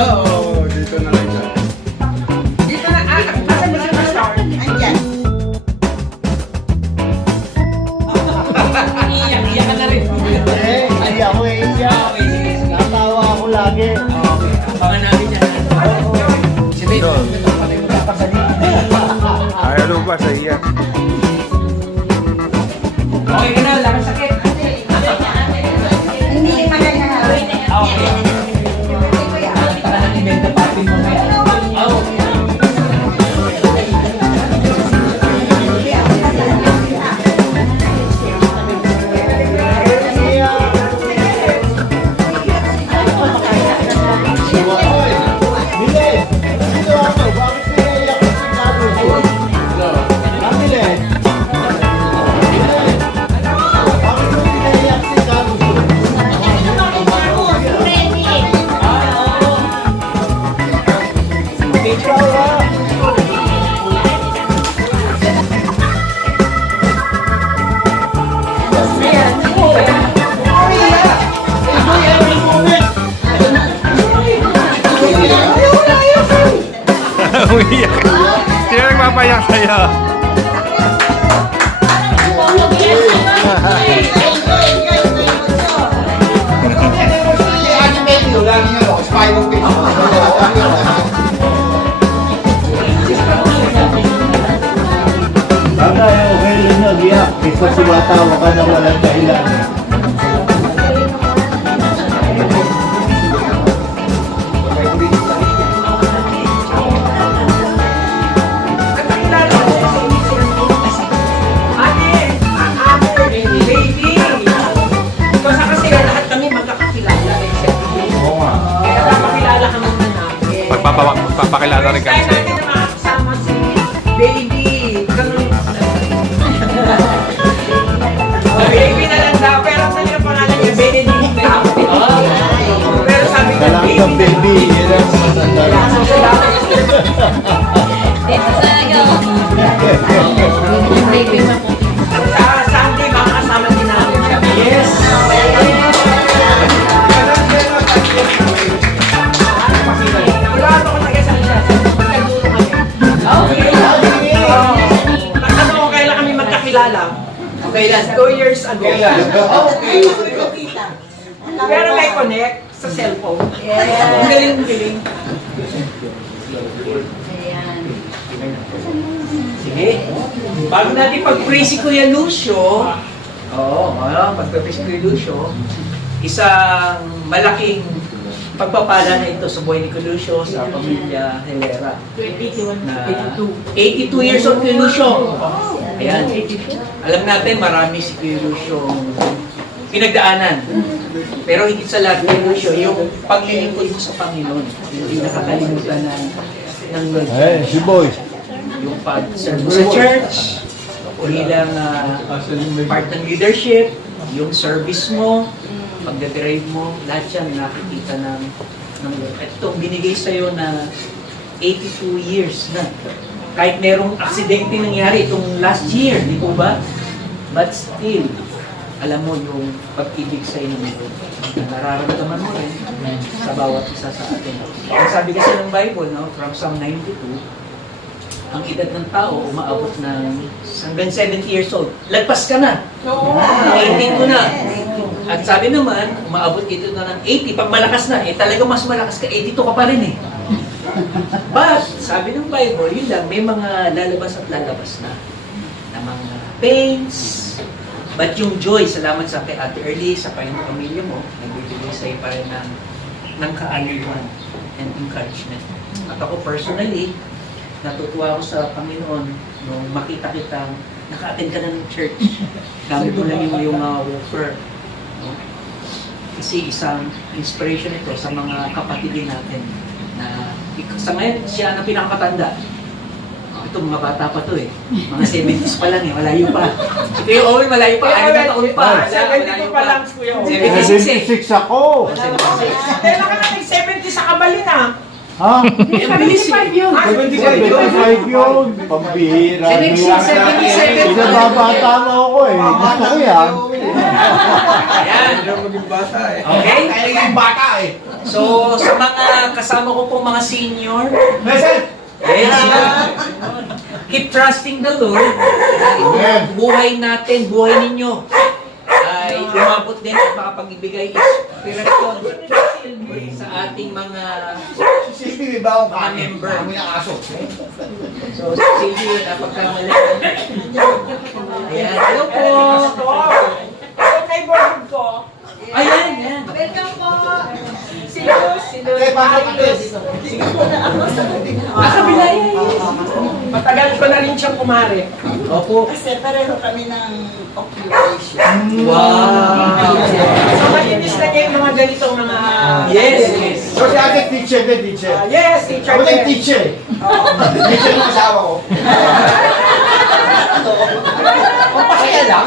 Oo, dito na lang siya. Dito na, asan ba si Pastor? Andyan. Iyak ka na rin. Hindi ako iiyak. Natawa ako lagi. Abangan namin yan. Si Babe, patay mo kapagaling. Ay, ano ba sa iya? Okay ka na, wala kang sakit. Hindi magaling na. Okay. Kita ka ng event na papin mo ngayon. Okay. Umiyak. Sino nagpapayak sa'yo? Bagay, okay lang nag-iyak. Isa sumatawa ka na walang dahilan. Baby! Kasi kasi lahat kami magkakakilala eh. Oo nga. Kaya napakilala ka muna namin. Magpapakilala rin kami Kaya sa natin inyo. na makakasama si Baby. Ganun. Baby na lang daw. Pero ang yung pangalan niya, Benedict. Pero sabi ko, Kailangan kang baby. Yan ang matanda. Sa Sunday, makakasama din namin siya. Yes! Wala ako taga-saan siya. Nagdulo kami. Okay. Ano kung kailan kami magkakilala? Okay, last 2 years ago. Pero may connect sa cellphone. Ang galing. Sige. Bago natin pag-pray si Kuya Lucio, pag-pray si Kuya Lucio, isang malaking pagpapala na ito sa buhay ni Kuya Lucio, sa pamilya Helera. 82 years old Kuya Lucio. Ayan. Alam natin, marami si Kuya Lucio pinagdaanan. Pero higit sa lahat, Kuya Lucio, yung paglilingkod mo sa Panginoon, hindi nakakalimutan ng Lord. Eh, si Boy. Yung pag-serve sa church, bilang part ng leadership, yung service mo, pag-drive mo, lahat yan nakikita ng Lord. At itong binigay sa'yo na 82 years na. Kahit merong aksidente nangyari itong last year, di po ba? But still, alam mo yung pag-ibig sa'yo ng Lord. Nararamdaman mo rin sa bawat isa sa atin. Ang sabi kasi ng Bible, no, from Psalm 92, ang edad ng tao umaabot ng hanggang 70 years old. Lagpas ka na. 82 na. At sabi naman, umaabot ito na ng 80. Pag malakas na, talaga mas malakas ka, 82 ka pa rin eh. But, sabi ng Bible, yun lang, may mga lalabas at lalabas na mga pains. But yung joy, salamat sa kay Ate Early, sa kanyang pamilya mo, nagbibigay sa'yo pa rin ng kaaliwan and encouragement. At ako personally, natutuwa ako sa Panginoon nung makita kitang naka-attend ka na ng church. Gamit mo lang yung woofer. No? Kasi isang inspiration ito sa mga kapatid din natin na sa ngayon siya na pinakamatanda. Ito mga bata pa to eh. Mga 70s pa lang eh, malayo pa. Si Kuya Owen malayo pa, ano na taon pa. 72 pa lang, Kuya Owen. 76 eh. 76 ako. Kailan ka natin 70 sa Kabalin ah? Ha? Ang bilis eh. 75 yun. Pambihira. Sa next year, 77. Pinababata mo ako eh. Gusto ko yan. Ayan. Okay? Kaya yung bata eh. So, sa mga kasama ko po mga senior, Present! yes, keep trusting the Lord. Amen. Buhay natin, buhay ninyo ay umabot din at makapag-ibigay inspirasyon sa ating mga Sisipin ba akong Mga kanin? member. Kami ng aso. so sige, napagkamali. Ayan, hello po. Kay board ko. Ayan, yan. Welcome po. Si Luz. Okay, pasok ka Liz. Sige po na ako sa Kabila yan. Matagal ko na rin siyang kumare. Opo. Kasi pareho kami ng occupation. Wow. So, malinis na niya yung mga ganitong mga... Yes, yes. So si ate teacher din, teacher. Yes, teacher. Ako din Jen. teacher. Teacher ng asawa ko. O, pakaya lang.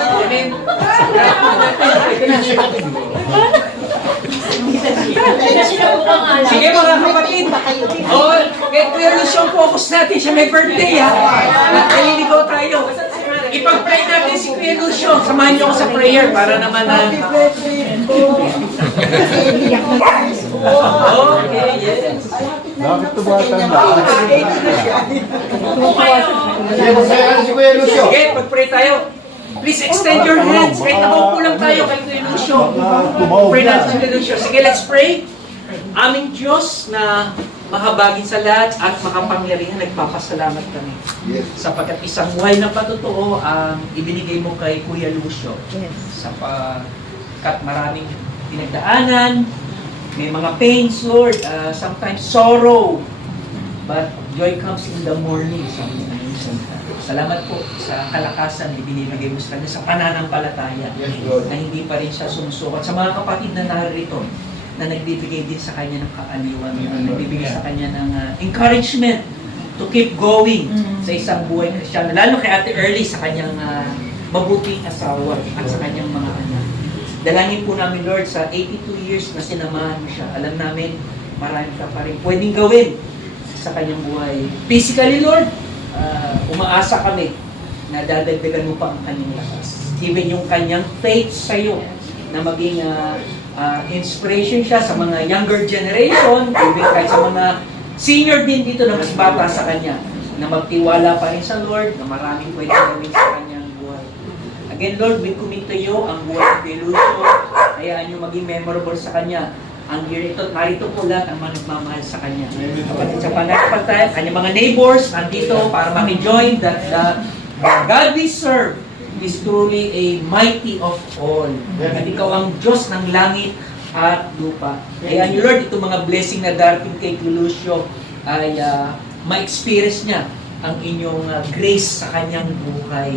Sige mga kapatid. Oh, kaya Lucio, focus natin siya may birthday ha. At naliligaw tayo. Ipag-pray natin si Kuya Lucio. Samahan niyo ako sa prayer para naman na... Okay, yes. Bakit ito bata na? Upo kayo. Sige, masaya ka na si Kuya Lucio. Sige, pag-pray tayo. Please extend your hands. Kahit nakaupo lang tayo kay Kuya Lucio. Pray natin si Kuya Lucio. Sige, let's pray. Aming Diyos na mahabagin sa lahat at makapangyarihan, nagpapasalamat kami. Yes. Sapagkat isang buhay na patutuo ang ibinigay mo kay Kuya Lucio. Sapagkat maraming pinagdaanan, may mga pains, Lord, sometimes sorrow, but joy comes in the morning. Sabi ng salita. Salamat po sa kalakasan na ibinibigay mo sa kanya sa pananampalataya. Yes, Lord. Na hindi pa rin siya sumusuko. At sa mga kapatid na narito, na nagbibigay din sa kanya ng kaaliwan, na nagbibigay sa kanya ng encouragement to keep going sa isang buhay Kristiyano. Lalo kay Ate Early sa kanyang mabuting asawa at sa kanyang mga anak. Dalangin po namin, Lord, sa 82 years na sinamahan mo siya. Alam namin, marami ka pa rin pwedeng gawin sa kanyang buhay. Physically, Lord, umaasa kami na dadagdagan mo pa ang kanyang lakas. Even yung kanyang faith sa iyo na maging inspiration siya sa mga younger generation, even kahit sa mga senior din dito na mas bata sa kanya, na magtiwala pa rin sa Lord, na maraming pwede gawin sa kanyang buhay. Again, Lord, we commit to you ang buhay ng Lucio. Hayaan niyo maging memorable sa kanya. Ang narito po lahat ang managmamahal sa kanya. Kapatid sa panagpantay, kanyang mga neighbors nandito para maki-join that the God we serve is truly a mighty of all. At ikaw ang Diyos ng langit at lupa. Kaya niyo, Lord, itong mga blessing na darating kay Lucio ay ma-experience niya ang inyong grace sa kanyang buhay.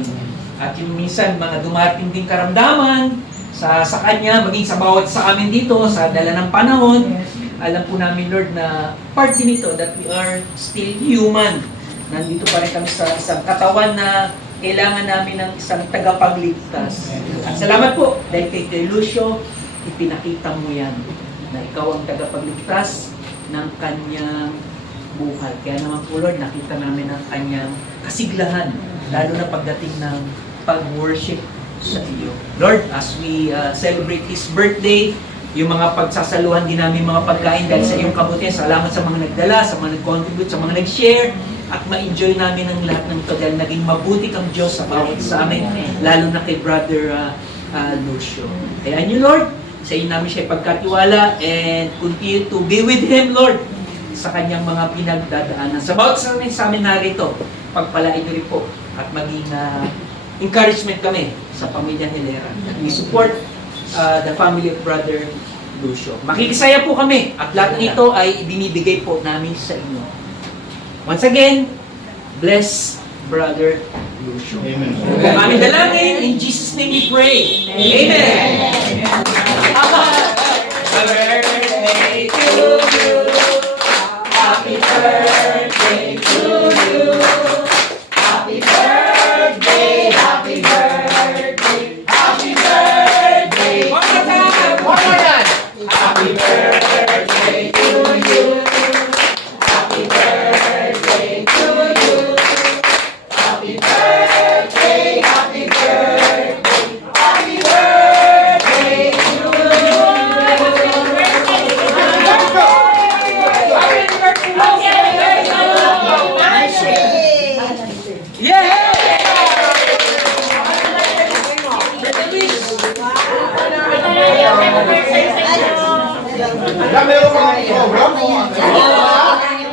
At yung minsan, mga dumating din karamdaman sa kanya, maging sa bawat sa amin dito, sa dala ng panahon, alam po namin, Lord, na part din ito that we are still human. Nandito pa rin kami sa isang katawan na kailangan namin ng isang tagapagligtas. At salamat po, dahil kay Lucio, ipinakita mo yan, na ikaw ang tagapagligtas ng kanyang buhay. Kaya naman po, Lord, nakita namin ang kanyang kasiglahan, lalo na pagdating ng pag-worship sa iyo. Lord, as we celebrate His birthday, yung mga pagsasaluhan din namin mga pagkain dahil sa iyong kabutihan, salamat sa mga nagdala, sa mga nag-contribute, sa mga nag-share, at ma-enjoy namin ang lahat ng ito dahil naging mabuti kang Diyos sa bawat sa amin, lalo na kay Brother Lucio. Kaya niyo, Lord, sa iyo namin siya ipagkatiwala and continue to be with Him, Lord, sa kanyang mga pinagdadaanan. Sa bawat sa amin narito, pagpalain niyo rin po at maging encouragement kami sa pamilya Hilera. We support the family of Brother Lucio. Makikisaya po kami at lahat ng ito ay binibigay po namin sa inyo. Once again, bless Brother Lucio. Amen. Kung aming dalangin, in Jesus' name we pray. Amen. Happy birthday to you. Happy birthday to you. Happy birthday, happy birthday, happy birthday. One more time, one more time. Happy birthday to you. Meron mga program mo.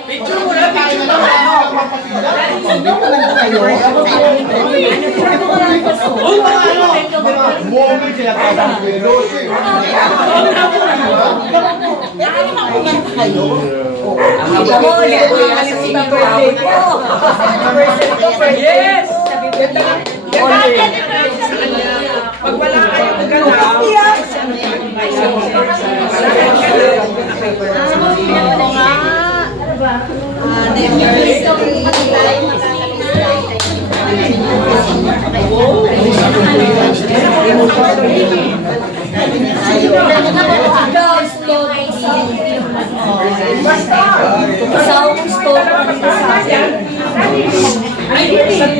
Picture mo na, picture mo na. Moment sila kasama ko yun. Yes! Pag wala kayo magalaw,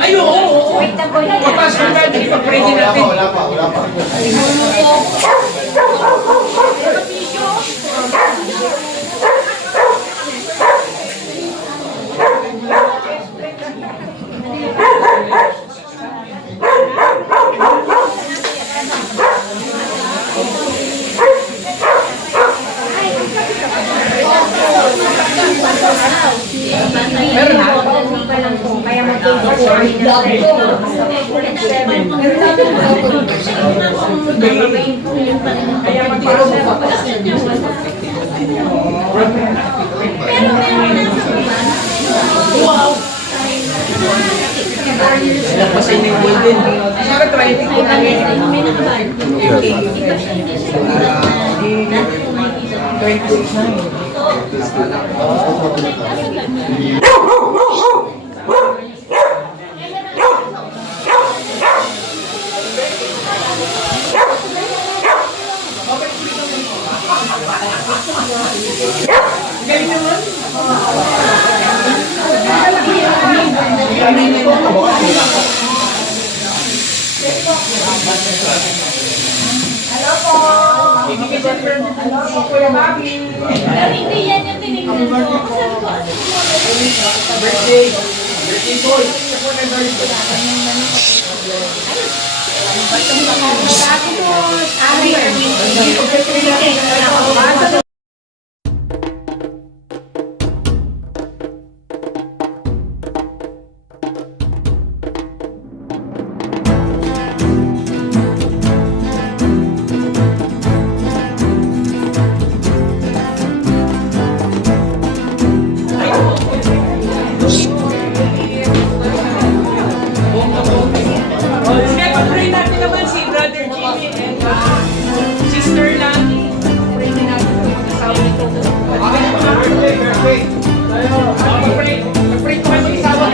ay, oo. Papasok na, hindi pa pwede natin. Wala pa. Meron na? Kaya mag-ibig. Kaya Nagpasay na yung golden. Saka 20 ko na yun. 26 na yun. Galing naman. Hello po! Hello po, Kuya Bobby! Hindi yan yung tinignan ko. Birthday. Birthday boy. Ito po na birthday. Pag-pray natin naman si Brother Jimmy and Sister Lani. Pray natin ang mag-asawa nito. Pag-pray ko kayo mag-asawa.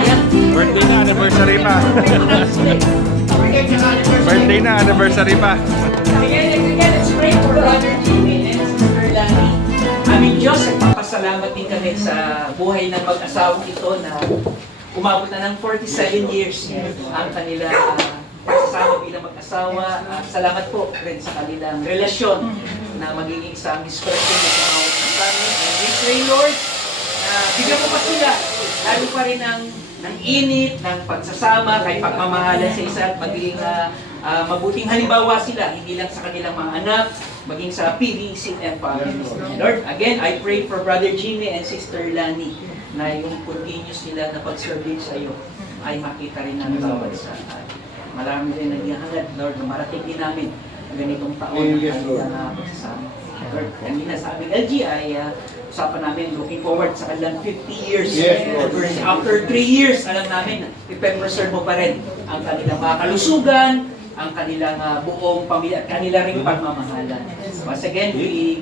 Birthday na, anniversary pa. Birthday na, anniversary pa. Again, let's pray for Brother Jimmy and Sister Lani. Aming Diyos, nagpapasalamat din kami sa buhay ng mag-asawang ito na umabot na ng 47 years ang kanilang pagsasama bilang mag-asawa. At salamat po rin sa kanilang relasyon na magiging isang inspirasyon na sa mga amin. And we pray, Lord, na bigyan mo pa sila, lalo pa rin ng init, ng pagsasama, kay pagmamahalan sa isa at magiging mabuting halimbawa sila, hindi lang sa kanilang mga anak, maging sa PVC and families. Lord, again, I pray for Brother Jimmy and Sister Lani na yung continuous nila na pag-serve sa iyo ay makita rin namin bawat sa marami rin naghihangad, Lord, na marating din namin ang ganitong taon na kanilang pagsasama. Lord, kanina sa aming LG ay usapan namin, looking forward sa kanilang 50 years. Yes, Lord. After 3 years, alam namin, ipe-preserve mo pa rin ang kanilang mga kalusugan, ang kanilang buong pamilya at kanila ring pagmamahalan. Once again, we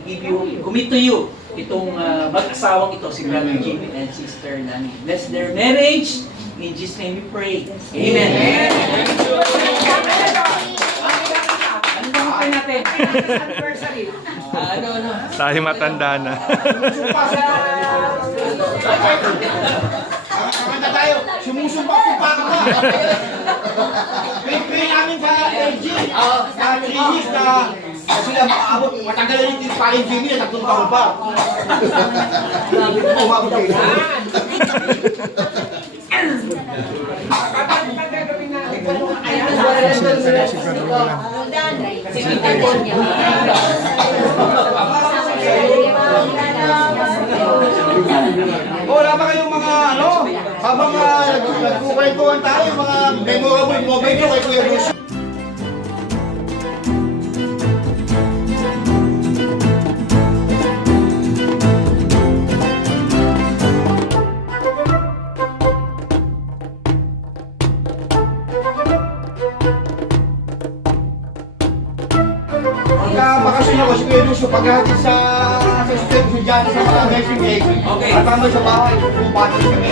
commit to you itong mag-asawang ito, si Brother Jimmy and Sister Lani. Bless their marriage. In Jesus' name we pray. Amen. Ano naman pa natin? Anniversary. Ano? Tayo matanda na. Kakanta tayo, sumusumpa-sumpa ka pa. Pray namin sa LG, sa Trinis na sila maabot, matagal na yung parin Jimmy na 3 taon pa. Umabot kayo. Nagkukwentuhan tayo, mga memorable moment nyo kay Kuya Lucio. Pagka bakasyon ako si Kuya Lucio, paghatid sa suspension dyan sa mga nursing egg, at tama sa bahay, pumapatis kami.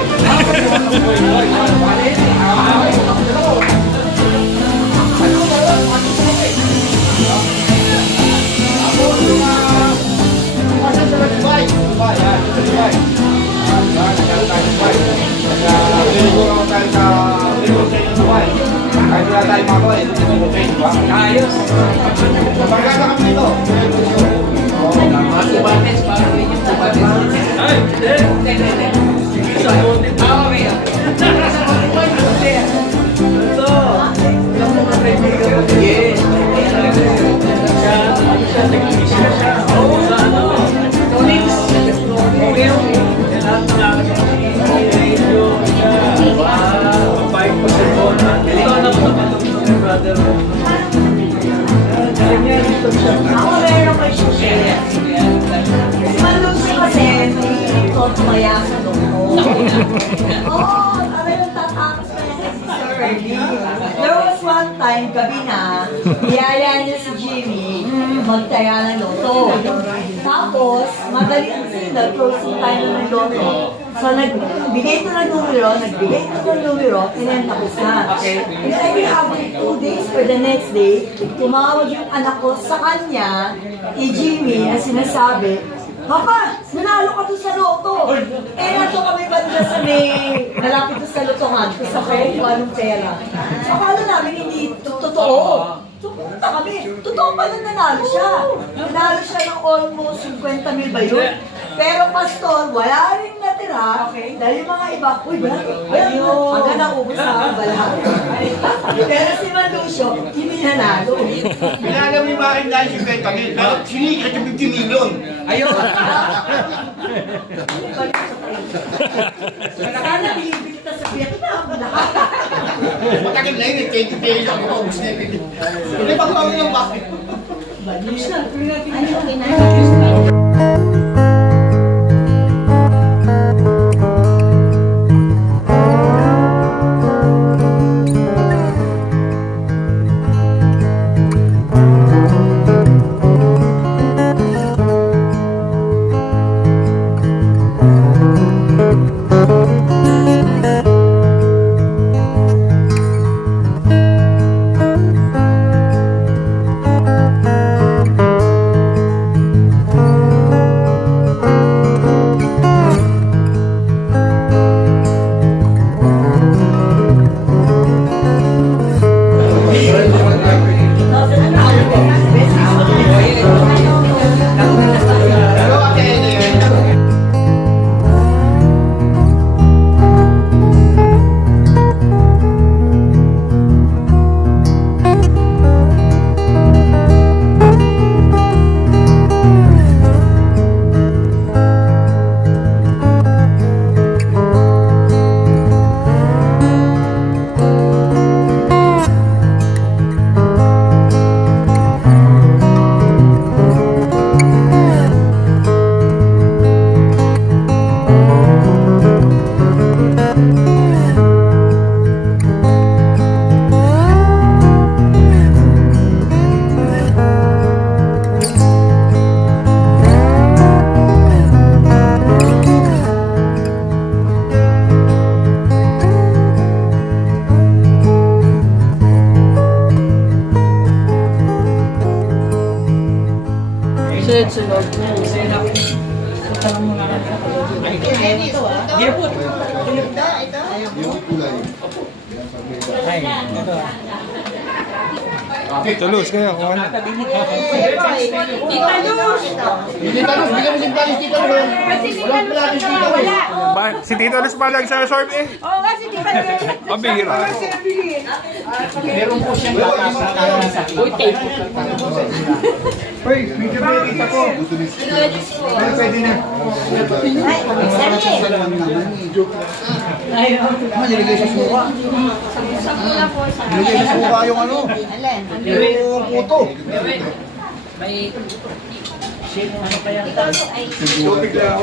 Pumasok sa Dubai. Dubai, yan, sa Dubai. Kahit wala tayo mga kawai, ito sa Dubai, di ba? Ayos. Pagkata kami nito. Mga tubates, parang may yung tubates. Ay, hindi. Ah, okay. Yes. Ako meron kay Shushe. Malusi kasi may tumaya sa loob. Oo, alam yung tatakas na yan si Sir Ernie. There was one time, gabi na, niyaya niya si Jimmy magtaya ng loto. Tapos, madali kasi nag-closing tayo ng loto. So, nagbigay ito ng numero, and then tapos na. And every after 2 days for the next day, tumawag yung anak ko sa kanya, kay Jimmy, na sinasabi, Papa, nanalo ka doon sa loto. Eh, nato kami banda sa may malapit doon sa lotohan, kung sa kayo kung anong pera. Akala namin hindi totoo. So, pumunta kami. Totoo pala nanalo siya. Nanalo siya ng almost 50 mil ba yun? Pero pastor, wala rin natira. Dahil yung mga iba, uy, wala. Hanggang naubos na ang balahan. Pero si Malucio, hindi nanalo. Pinala mo yung makin dahil si Kwenta Mil. Pero sinikat yung 50 million. Ayun. Sana bilibili kita sa Vietnam. Matagal na yun, 20 pesos ako maubos na yun. Hindi pa kami ng bakit. Pero ate, Tito Luz kayo, kung ano. Tita Luz! Tita Luz, bigyan mo si Platis Tita Luz. Walang Platis Tita Luz. Si Tito Luz pa lang sa short eh. Oo nga, si Tita Luz. Pabira. Meron po siyang tataas sa Uy, tape. Hoy, medyo pa yung kita ko. Ay, pwede na. Nilagay sa suka. Nilagay sa suka yung ano. Yung puto. Tubig lang.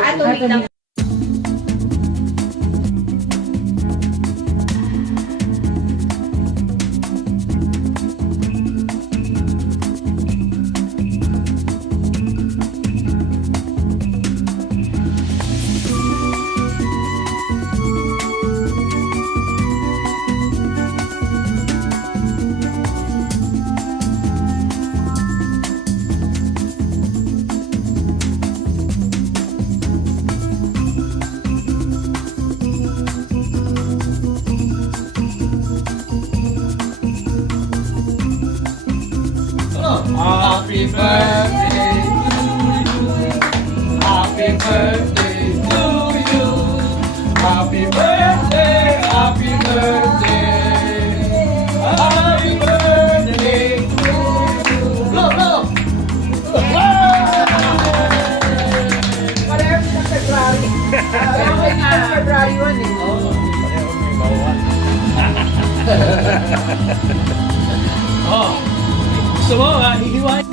Happy birthday to you. Happy birthday to you. Happy birthday, happy birthday. Happy birthday to you. Blow, blow. Pareho sa February. February 1 eh. Oh, gusto mo, hihiwain.